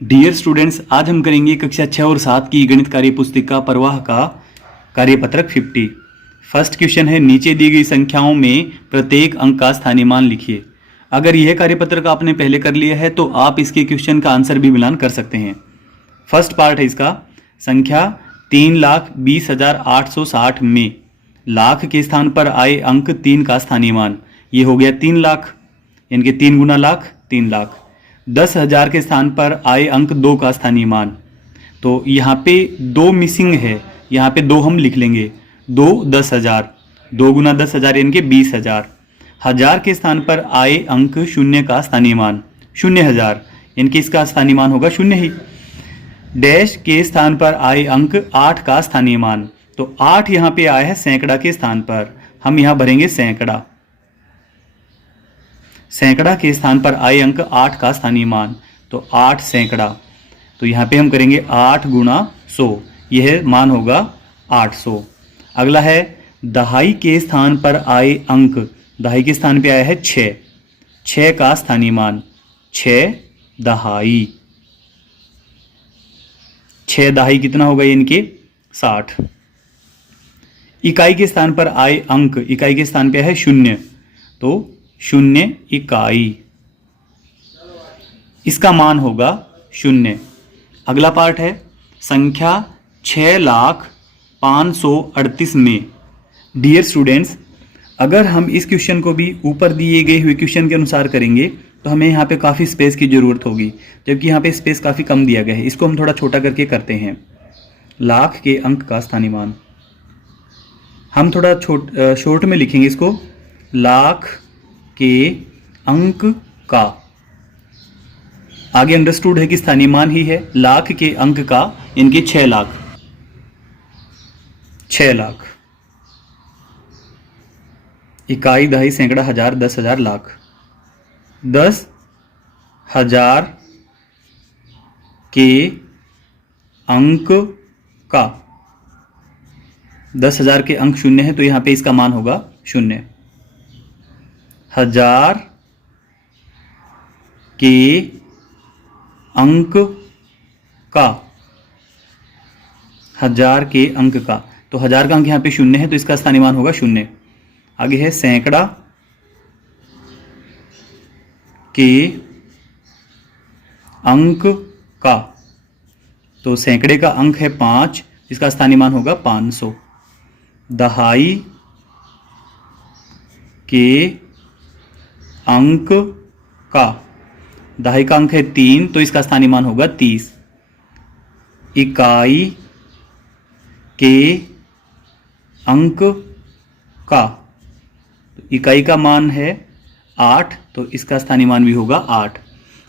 Dear students, आज हम करेंगे कक्षा 6 और 7 की गणित कार्य पुस्तिका प्रवाह का कार्यपत्रक 50। फर्स्ट क्वेश्चन है, नीचे दी गई संख्याओं में प्रत्येक अंक का स्थानीय मान लिखिए। अगर यह कार्यपत्रक आपने पहले कर लिया है तो आप इसके क्वेश्चन का आंसर भी मिलान कर सकते हैं। फर्स्ट पार्ट है इसका, संख्या 3,20,860 में लाख के स्थान पर आए अंक 3 का स्थानीय मान। ये हो गया 3 लाख, यानी कि 3 गुना लाख 3 लाख। 10,000 के स्थान पर आए अंक 2 का स्थानीय मान। तो यहाँ पे 2 मिसिंग है, यहाँ पे 2 हम लिख लेंगे। 2 10,000, 2 गुना 10,000 यानी कि 20,000। 1000 के स्थान पर आए अंक 0 का स्थानीय मान 0,000, यानी कि इसका स्थानीय मान होगा 0 ही। डैश के स्थान पर आए अंक 8 का स्थानीय मान। तो 8 यहाँ पे आया है सैकड़ा के स्थान पर, हम यहाँ भरेंगे सैकड़ा। सैकड़ा के स्थान पर आए अंक 8 का स्थानीय मान, तो 8 सैकड़ा। तो यहाँ पे हम करेंगे 8 गुणा 100, यह मान होगा 800। अगला है दहाई के स्थान पर आए अंक, दहाई के स्थान पे आया है 6, 6 का स्थानीय मान 6 दहाई। 6 दहाई कितना होगा, यानी कि 60। इकाई के स्थान पर आए अंक, इकाई के स्थान पे है 0, तो 0 इकाई, इसका मान होगा 0। अगला पार्ट है संख्या 6,05,38 में। डियर स्टूडेंट्स, अगर हम इस क्वेश्चन को भी ऊपर दिए गए हुए क्वेश्चन के अनुसार करेंगे तो हमें यहाँ पे काफ़ी स्पेस की ज़रूरत होगी, जबकि यहाँ पे स्पेस काफ़ी कम दिया गया है। इसको हम थोड़ा छोटा करके करते हैं। लाख के अंक का स्थानीय मान हम थोड़ा शॉर्ट में लिखेंगे इसको। लाख के अंक का, आगे अंडरस्टूड है कि स्थानीय मान ही है। लाख के अंक का इनके 6 लाख, 6 लाख। इकाई दहाई सैकड़ा हजार 10,000 लाख। 10,000 के अंक का, 10,000 के अंक 0 है तो यहां पे इसका मान होगा 0। 1000 के अंक का, 1000 के अंक का, तो 1000 का अंक यहाँ पे 0 है तो इसका स्थानीय मान होगा 0। आगे है सैकड़ा के अंक का, तो सैकड़े का अंक है 5, इसका स्थानीय मान होगा 500। दहाई के अंक का, दहाई का अंक है 3 तो इसका स्थानीय मान होगा 30। इकाई के अंक का, तो इकाई का मान है 8 तो इसका स्थानीय मान भी होगा 8।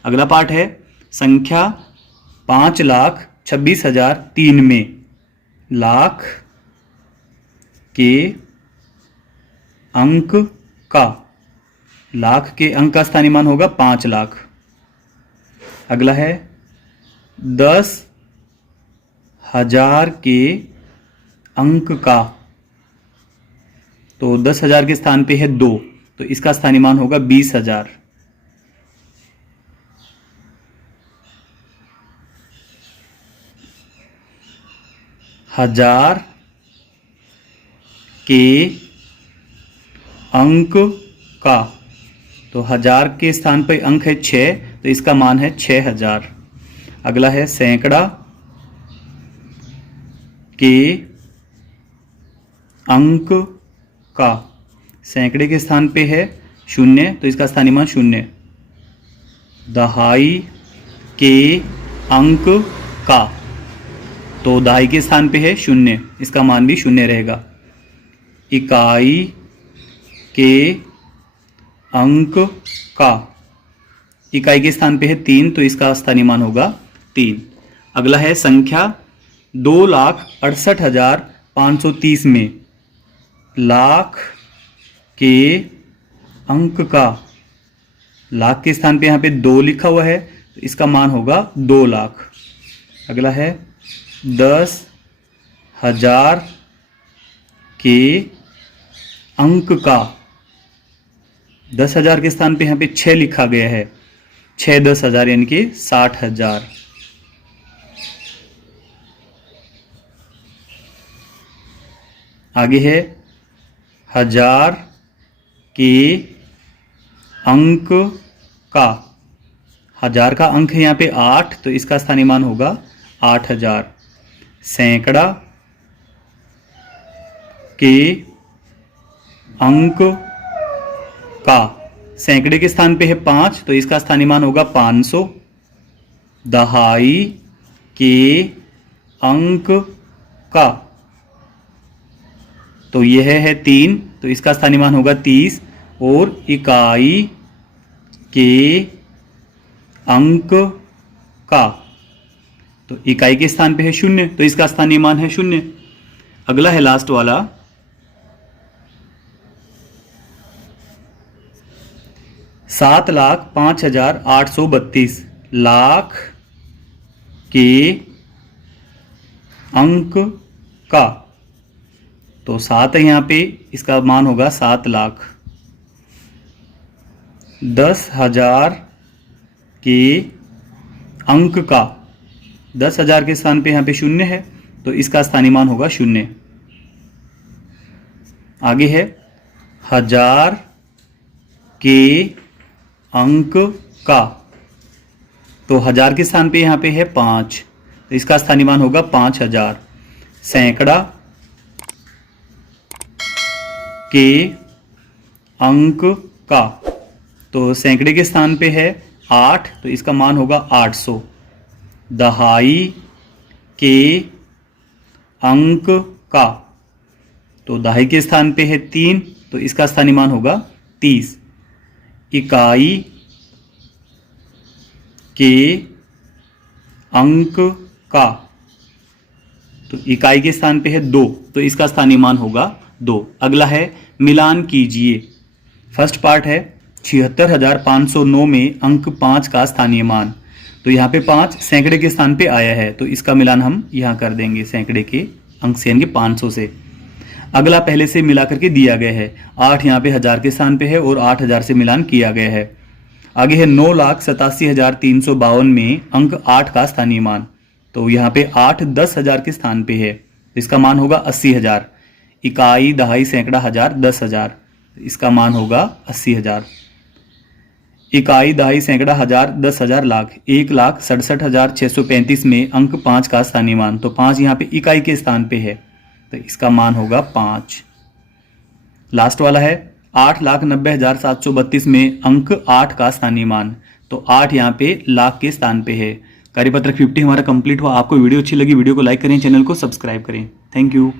अगला पार्ट है संख्या 5,26,003 में लाख के अंक का, लाख के अंक का स्थानीय मान होगा 5 लाख। अगला है 10,000 के अंक का, तो 10,000 के स्थान पे है 2 तो इसका स्थानीय मान होगा 20,000। हजार के अंक का, तो 1000 के स्थान पर अंक है 6 तो इसका मान है 6,000। अगला है सैकड़ा के अंक का, सैकड़े के स्थान पे है 0 तो इसका स्थानीय मान 0। दहाई के अंक का, तो दहाई के स्थान पे है 0, इसका मान भी 0 रहेगा। इकाई के अंक का, इकाई के स्थान पे है 3 तो इसका स्थानीय मान होगा 3। अगला है संख्या 2,68,530 में लाख के अंक का, लाख के स्थान पे यहाँ पे 2 लिखा हुआ है तो इसका मान होगा 2 लाख। अगला है 10,000 के अंक का, 10,000 के स्थान पे यहाँ पे 6 लिखा गया है, 6 10,000 यानी कि 60,000। आगे है हजार के अंक का। हजार का अंक है यहाँ पे 8, तो इसका स्थानीय मान होगा 8000। सैकड़ा के अंक का, सैकड़े के स्थान पे है 5, तो इसका स्थानीय मान होगा 500। दहाई के अंक का, तो यह है 3, तो इसका स्थानीय मान होगा 30। और इकाई के अंक का, तो इकाई के स्थान पे है 0, तो इसका स्थानीय मान है 0। अगला है लास्ट वाला, 7,05,832 लाख के अंक का, तो 7 है यहाँ पे, इसका मान होगा 7 लाख। 10,000 के अंक का, 10,000 के स्थान पे यहाँ पे 0 है, तो इसका स्थानीय मान होगा 0। आगे है 1000 के अंक का, तो 1000 के स्थान पे यहाँ पे है 5, तो इसका स्थानीय मान होगा 5000। सैकड़ा के अंक का, तो सैकड़े के स्थान पे है 8, तो इसका मान होगा 800। दहाई के अंक का, तो दहाई के स्थान पे है 3, तो इसका स्थानीय मान होगा 30। इकाई के अंक का, तो इकाई के स्थान पे है 2, तो इसका स्थानीय मान होगा 2। अगला है मिलान कीजिए। फर्स्ट पार्ट है 76,509 में अंक 5 का स्थानीय मान। तो यहाँ पे 5 सैकड़े के स्थान पे आया है, तो इसका मिलान हम यहाँ कर देंगे सैकड़े के अंक से, यानी 500 से। अगला पहले से मिला करके दिया गया है, 8 यहाँ पे 1000 के स्थान पे है और 8000 से मिलान किया गया है। आगे है 9,87,352 में अंक 8 का स्थानीय मान। तो यहाँ पे 8 10,000 के स्थान पे है, इसका मान होगा 80,000। इकाई, दहाई, सैकड़ा, हजार, 10,000, इसका मान होगा 80,000। इकाई, दहाई, सैकड़ा, हजार, 10,000, लाख। 1,67,635 में अंक 5 का स्थानीय मान। तो 5 यहाँ पे इकाई के स्थान पे है, तो इसका मान होगा 5। लास्ट वाला है 8,90,732 में अंक 8 का स्थानीय मान। तो 8 यहाँ पे लाख के स्थान पे है। कार्यपत्रक 50 हमारा कंप्लीट हुआ। आपको वीडियो अच्छी लगी, वीडियो को लाइक करें, चैनल को सब्सक्राइब करें। Thank you.